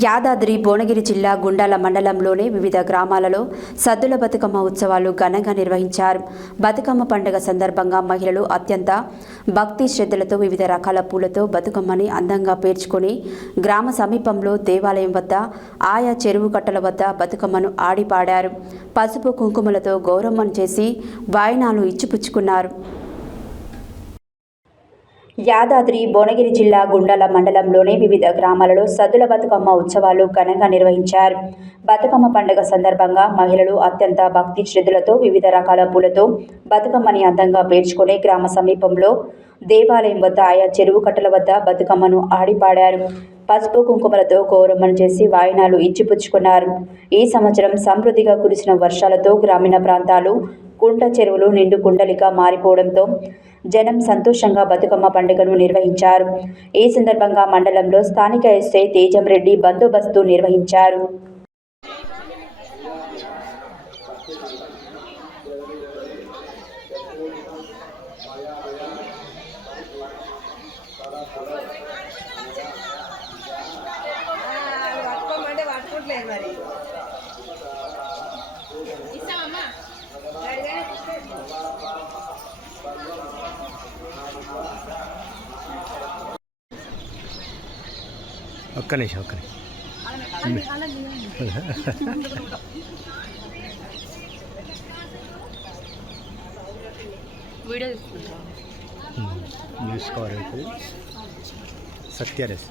యాదాద్రి భువనగిరి జిల్లా గుండాల మండలంలోని వివిధ గ్రామాలలో సద్దుల బతుకమ్మ ఉత్సవాలు ఘనంగా నిర్వహించారు. బతుకమ్మ పండుగ సందర్భంగా మహిళలు అత్యంత భక్తి శ్రద్ధలతో వివిధ రకాల పూలతో బతుకమ్మని అందంగా పేర్చుకొని గ్రామ సమీపంలో దేవాలయం వద్ద ఆయా చెరువు కట్టల వద్ద బతుకమ్మను ఆడిపాడారు. పసుపు కుంకుమలతో గౌరమ్మను చేసి వాయినాలు ఇచ్చిపుచ్చుకున్నారు. యాదాద్రి భువనగిరి జిల్లా గుండాల మండలంలోని వివిధ గ్రామాలలో సద్దుల బతుకమ్మ ఉత్సవాలు ఘనంగా నిర్వహించారు. బతుకమ్మ పండుగ సందర్భంగా మహిళలు అత్యంత భక్తి శ్రద్ధలతో వివిధ రకాల పూలతో బతుకమ్మని అందంగా పేర్చుకుని గ్రామ సమీపంలో దేవాలయం వద్ద ఆయా చెరువు కట్టల వద్ద బతుకమ్మను ఆడిపాడారు. పసుపు కుంకుమలతో గౌరమ్మను చేసి వాయినాలు ఇచ్చిపుచ్చుకున్నారు. ఈ సంవత్సరం సమృద్ధిగా కురిసిన వర్షాలతో గ్రామీణ ప్రాంతాలు కుంట చెరువులు నిండు కుండలిగా మారిపోవడంతో జనం సంతోషంగా బతుకమ్మ పండుగను నిర్వహించారు. ఈ సందర్భంగా మండలంలో స్థానిక ఎస్ఐ తేజం రెడ్డి బందోబస్తు నిర్వహించారు. ఒక్క నిమిషం వీడియో న్యూస్ కవర్ అవుతుంది. సత్యరస్